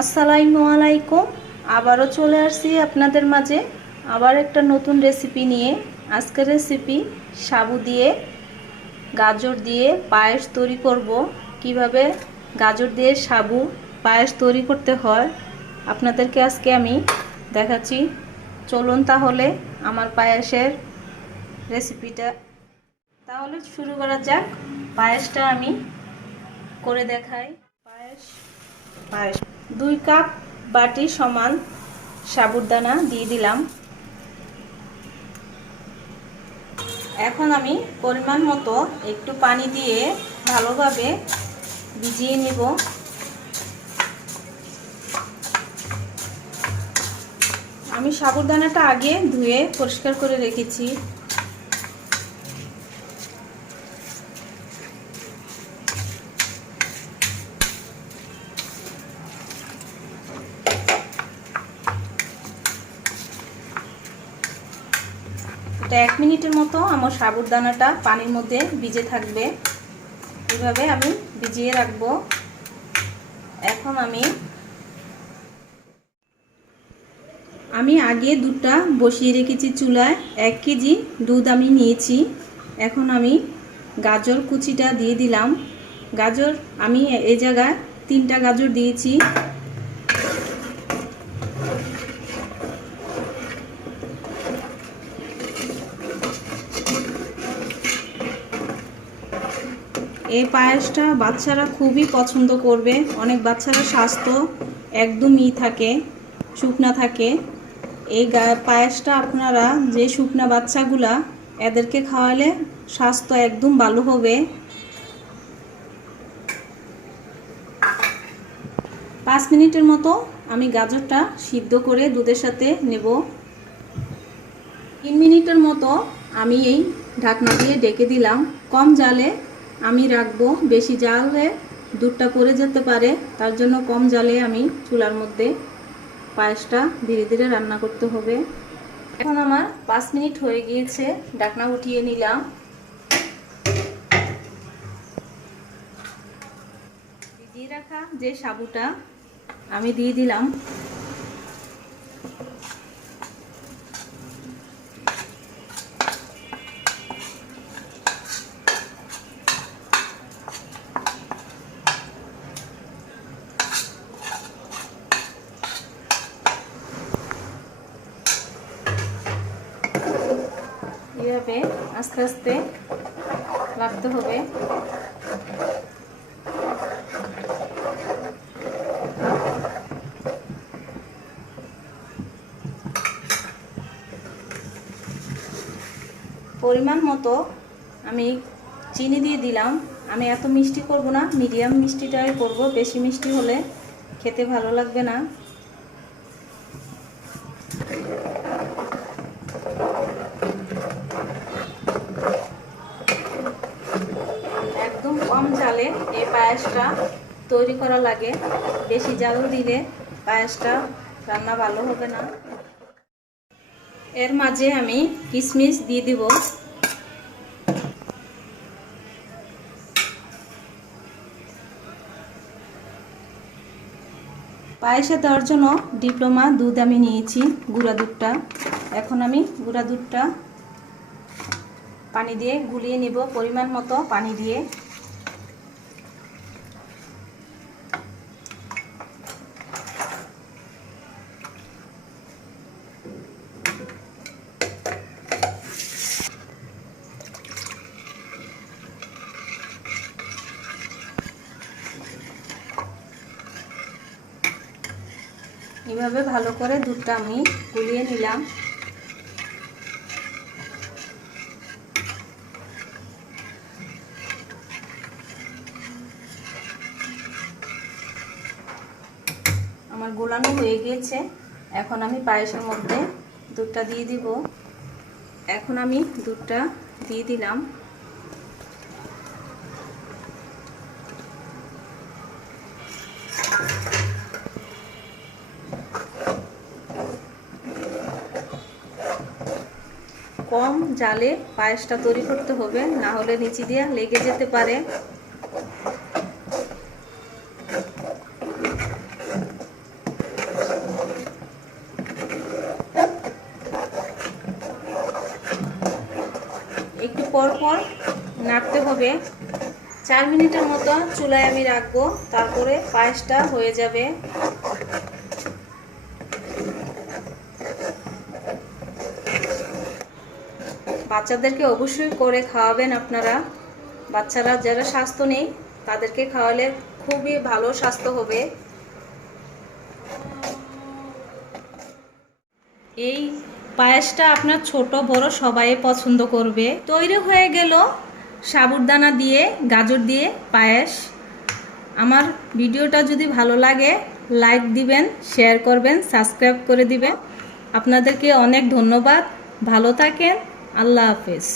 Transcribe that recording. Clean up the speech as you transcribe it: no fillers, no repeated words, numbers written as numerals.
আসসালামু আলাইকুম। আবারও চলে আসছি আপনাদের মাঝে আবার একটা নতুন রেসিপি নিয়ে। আজকের রেসিপি সাবু দিয়ে গাজর দিয়ে পায়েস তৈরি করব। কিভাবে গাজর দিয়ে সাবু পায়েস তৈরি করতে হয় আপনাদেরকে আজকে আমি দেখাচ্ছি। চলুন তাহলে আমার পায়েসের রেসিপিটা তাহলে শুরু করা যাক। পায়েসটা আমি করে দেখাই। পায়েস পায়েস 2 কাপ বাটি সমান সাবুদানা দিয়ে দিলাম। এখন আমি পরিমাণ মতো একটু পানি দিয়ে ভালোভাবে ভিজিয়ে নেব। আমি সাবুদানাটা আগে ধুয়ে পরিষ্কার করে রেখেছি। এটা 1 মিনিটের মতো আমার সাবুদানাটা পানির মধ্যে ভিজে থাকবে। এইভাবে আমি ভিজিয়ে রাখবো। এখন আমি আগে দুধটা বসিয়ে রেখেছি চুলায়। 1 কেজি দুধ আমি নিয়েছি। এখন আমি গাজর কুচিটা দিয়ে দিলাম। গাজর আমি এই জায়গায় 3টা গাজর দিয়েছি। এই পায়েসটা বাচ্চারা খুবই পছন্দ করবে। অনেক বাচ্চারা স্বাস্থ্য একদমই থাকে, শুকনা থাকে। এই পায়েসটা আপনারা যে শুকনা বাচ্চাগুলা এদেরকে খাওয়ালে স্বাস্থ্য একদম ভালো হবে। 5 মিনিটের মতো আমি গাজরটা সিদ্ধ করে দুধের সাথে নেব। 3 মিনিটের মতো আমি এই ঢাকনা দিয়ে ঢেকে দিলাম। কম জালে আমি রাখবো, বেশি জাল হয়ে দুধটা পড়ে যেতে পারে, তার জন্য কম জালে আমি চুলার মধ্যে পায়েসটা ধীরে ধীরে রান্না করতে হবে। এখন আমার 5 মিনিট হয়ে গিয়েছে, ঢাকনা উঠিয়ে নিলাম। ভিজিয়ে রাখা যে সাবুটা আমি দিয়ে দিলাম। এভাবে আস্তে আস্তে রাখতে হবে। পরিমাণ মতো আমি চিনি দিয়ে দিলাম। আমি এত মিষ্টি করব না, মিডিয়াম মিষ্টিটাই করব। বেশি মিষ্টি হলে খেতে ভালো লাগবে না। একদম কম জালে এই পায়েসটা তৈরি করা লাগে। বেশি জাল দিলে পায়েসটা রান্না ভালো হবে না। এর মাঝে আমি কিশমিশ দিয়ে দিব। পায়েসে দেওয়ার জন্য ডিপ্লোমা দুধ আমি নিয়েছি, গুঁড়া দুধটা। এখন আমি গুঁড়া দুধটা পানি দিয়ে গুলিয়ে নিব, পরিমাণ মতো পানি দিয়ে। এভাবে ভালো করে দুধটা আমি গুলিয়ে নিলাম। আমার গোলানো হয়ে গিয়েছে। এখন আমি পায়েসের মধ্যে দুধটা দিয়ে দিব। এখন আমি দুধটা দিয়ে দিলাম। কম জালে পায়েসটা তৈরি করতে হবে, না হলে নিচে দিয়ে লেগে যেতে পারে। পর পর নাড়তে হবে। 4 মিনিটের মতো চুলায় আমি রাখবো, তারপরে পায়েসটা হয়ে যাবে। বাচ্চাদেরকে অবশ্যই করে খাওয়াবেন আপনারা। বাচ্চারা যারা স্বাস্থ্য নেই তাদেরকে খাওয়ালে খুবই ভালো স্বাস্থ্য হবে। এই পায়েসটা আপনার ছোট বড় সবাই পছন্দ করবে। তৈরি হয়ে গেল সাবুদানা দিয়ে গাজর দিয়ে পায়েস। আমার ভিডিওটা যদি ভালো লাগে লাইক দিবেন, শেয়ার করবেন, সাবস্ক্রাইব করে দিবেন। আপনাদেরকে অনেক ধন্যবাদ। ভালো থাকেন। আল্লাহ হাফেজ।